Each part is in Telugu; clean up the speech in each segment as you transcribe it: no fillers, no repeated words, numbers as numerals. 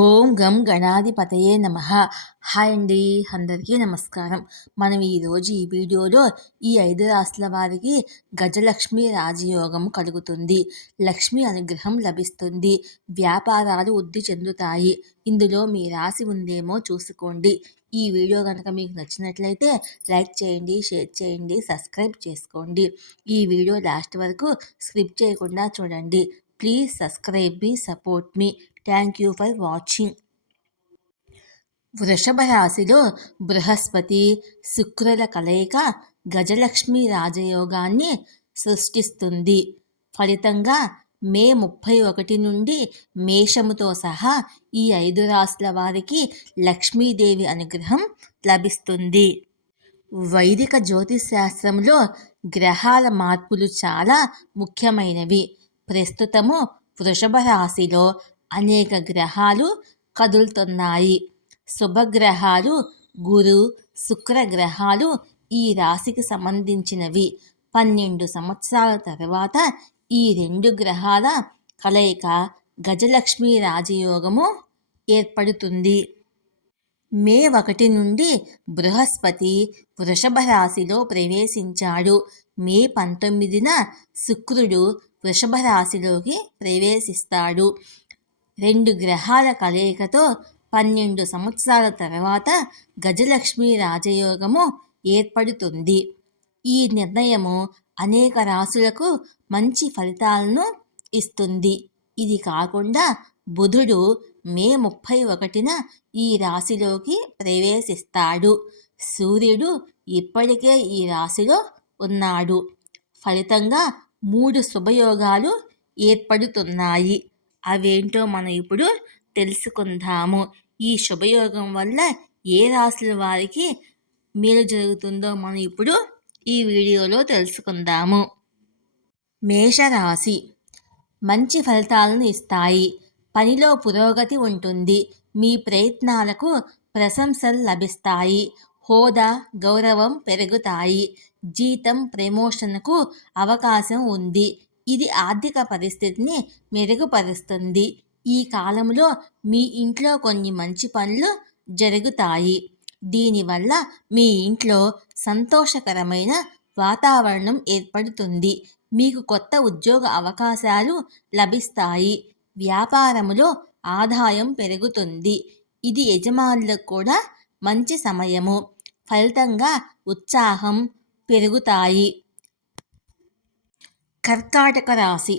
ఓం గం గణాధిపతయే నమః. హాయ్ అండి, అందరికీ నమస్కారం. మనం ఈరోజు ఈ వీడియోలో ఈ 5 రాశుల వారికి గజలక్ష్మి రాజయోగం కలుగుతుంది. లక్ష్మి అనుగ్రహం లభిస్తుంది. వ్యాపారాలు వృద్ధి చెందుతాయి. ఇందులో మీ రాశి ఉందేమో చూసుకోండి. ఈ వీడియో కనుక మీకు నచ్చినట్లయితే లైక్ చేయండి, షేర్ చేయండి, సబ్స్క్రైబ్ చేసుకోండి. ఈ వీడియో లాస్ట్ వరకు స్కిప్ చేయకుండా చూడండి. Please subscribe me, support me. Thank you for watching. వృషభ రాశిలో బృహస్పతి శుక్రుల కలయిక గజలక్ష్మి రాజయోగాన్ని సృష్టిస్తుంది. ఫలితంగా మే 31 నుండి మేషముతో సహా ఈ 5 రాశుల వారికి లక్ష్మీదేవి అనుగ్రహం లభిస్తుంది. వైదిక జ్యోతిశాస్త్రంలో గ్రహాల మార్పులు చాలా ముఖ్యమైనవి. ప్రస్తుతము వృషభ రాశిలో అనేక గ్రహాలు కదులుతున్నాయి. శుభగ్రహాలు గురు శుక్ర గ్రహాలు ఈ రాశికి సంబంధించినవి. 12 సంవత్సరాల తర్వాత ఈ 2 గ్రహాల కలయిక గజలక్ష్మి రాజయోగము ఏర్పడుతుంది. మే 1 నుండి బృహస్పతి వృషభ రాశిలో ప్రవేశించాడు. మే 19న శుక్రుడు వృషభ రాశిలోకి ప్రవేశిస్తాడు. 2 గ్రహాల కలయికతో 12 సంవత్సరాల తర్వాత గజలక్ష్మి రాజయోగము ఏర్పడుతుంది. ఈ నిర్ణయము అనేక రాశులకు మంచి ఫలితాలను ఇస్తుంది. ఇది కాకుండా బుధుడు మే 31న ఈ రాశిలోకి ప్రవేశిస్తాడు. సూర్యుడు ఇప్పటికే ఈ రాశిలో ఉన్నాడు. ఫలితంగా 3 శుభయోగాలు ఏర్పడుతున్నాయి. అవేంటో మనం ఇప్పుడు తెలుసుకుందాము. ఈ శుభయోగం వల్ల ఏ రాశుల వారికి మేలు జరుగుతుందో మనం ఇప్పుడు ఈ వీడియోలో తెలుసుకుందాము. మేషరాశి మంచి ఫలితాలను ఇస్తాయి. పనిలో పురోగతి ఉంటుంది. మీ ప్రయత్నాలకు ప్రశంసలు లభిస్తాయి. హోదా గౌరవం పెరుగుతాయి. జీతం ప్రమోషన్కు అవకాశం ఉంది. ఇది ఆర్థిక పరిస్థితిని మెరుగుపరుస్తుంది. ఈ కాలంలో మీ ఇంట్లో కొన్ని మంచి పనులు జరుగుతాయి. దీనివల్ల మీ ఇంట్లో సంతోషకరమైన వాతావరణం ఏర్పడుతుంది. మీకు కొత్త ఉద్యోగ అవకాశాలు లభిస్తాయి. వ్యాపారములో ఆదాయం పెరుగుతుంది. ఇది యజమానులకు కూడా మంచి సమయము. ఫలితంగా ఉత్సాహం పెరుగుతాయి. కర్కాటక రాశి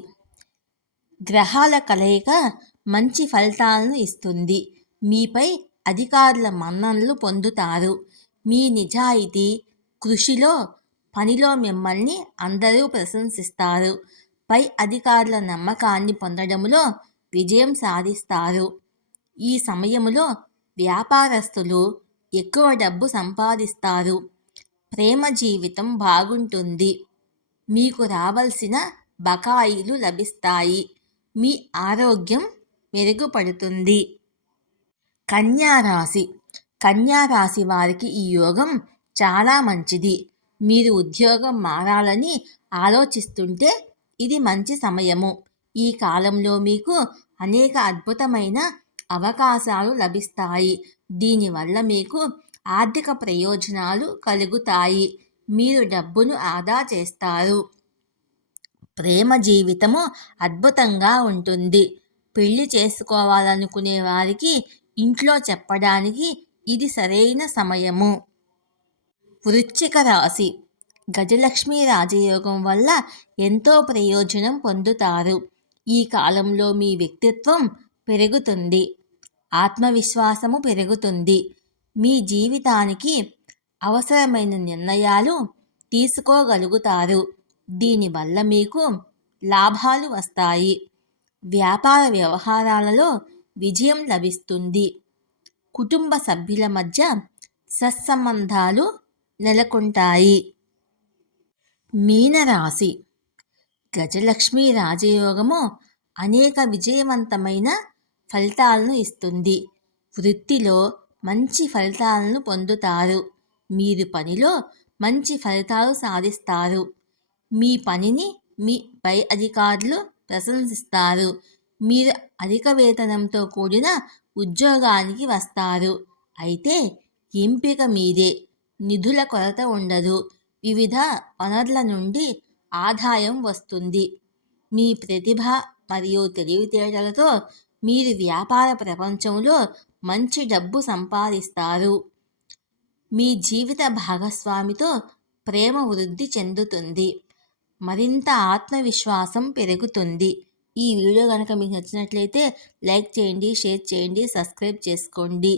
గ్రహాల కలయిక మంచి ఫలితాలను ఇస్తుంది. మీపై అధికారుల మన్ననలు పొందుతారు. మీ నిజాయితీ కృషిలో పనిలో మిమ్మల్ని అందరూ ప్రశంసిస్తారు. పై అధికారుల నమ్మకాన్ని పొందడంలో విజయం సాధిస్తారు. ఈ సమయంలో వ్యాపారస్తులు ఎక్కువ డబ్బు సంపాదిస్తారు. ప్రేమ జీవితం బాగుంటుంది. మీకు రావాల్సిన బకాయిలు లభిస్తాయి. మీ ఆరోగ్యం మెరుగుపడుతుంది. కన్యారాశి కన్యారాశి వారికి ఈ యోగం చాలా మంచిది. మీరు ఉద్యోగం మారాలని ఆలోచిస్తుంటే ఇది మంచి సమయము. ఈ కాలంలో మీకు అనేక అద్భుతమైన అవకాశాలు లభిస్తాయి. దీనివల్ల మీకు ఆర్థిక ప్రయోజనాలు కలుగుతాయి. మీరు డబ్బును ఆదా చేస్తారు. ప్రేమ జీవితము అద్భుతంగా ఉంటుంది. పెళ్లి చేసుకోవాలనుకునే వారికి ఇంట్లో చెప్పడానికి ఇది సరైన సమయము. వృశ్చిక రాశి గజలక్ష్మి రాజయోగం వల్ల ఎంతో ప్రయోజనం పొందుతారు. ఈ కాలంలో మీ వ్యక్తిత్వం పెరుగుతుంది. ఆత్మవిశ్వాసము పెరుగుతుంది. మీ జీవితానికి అవసరమైన నిర్ణయాలు తీసుకోగలుగుతారు. దీనివల్ల మీకు లాభాలు వస్తాయి. వ్యాపార వ్యవహారాలలో విజయం లభిస్తుంది. కుటుంబ సభ్యుల మధ్య సత్సంబంధాలు నెలకొంటాయి. మీనరాశి గజలక్ష్మి రాజయోగము అనేక విజయవంతమైన ఫలితాలను ఇస్తుంది. వృత్తిలో మంచి ఫలితాలను పొందుతారు. మీరు పనిలో మంచి ఫలితాలు సాధిస్తారు. మీ పనిని మీ పై అధికారులు ప్రశంసిస్తారు. మీరు అధిక వేతనంతో కూడిన ఉద్యోగానికి వస్తారు. అయితే ఎంపిక మీదే. నిధుల కొరత ఉండదు. వివిధ వనరుల నుండి ఆదాయం వస్తుంది. మీ ప్రతిభ మరియు తెలివితేటలతో మీరు వ్యాపార ప్రపంచంలో మంచి డబ్బు సంపాదిస్తారు. మీ జీవిత భాగస్వామితో ప్రేమ వృద్ధి చెందుతుంది. మరింత ఆత్మవిశ్వాసం పెరుగుతుంది. ఈ వీడియో కనుక మీకు నచ్చినట్లయితే లైక్ చేయండి, షేర్ చేయండి, సబ్స్క్రైబ్ చేసుకోండి.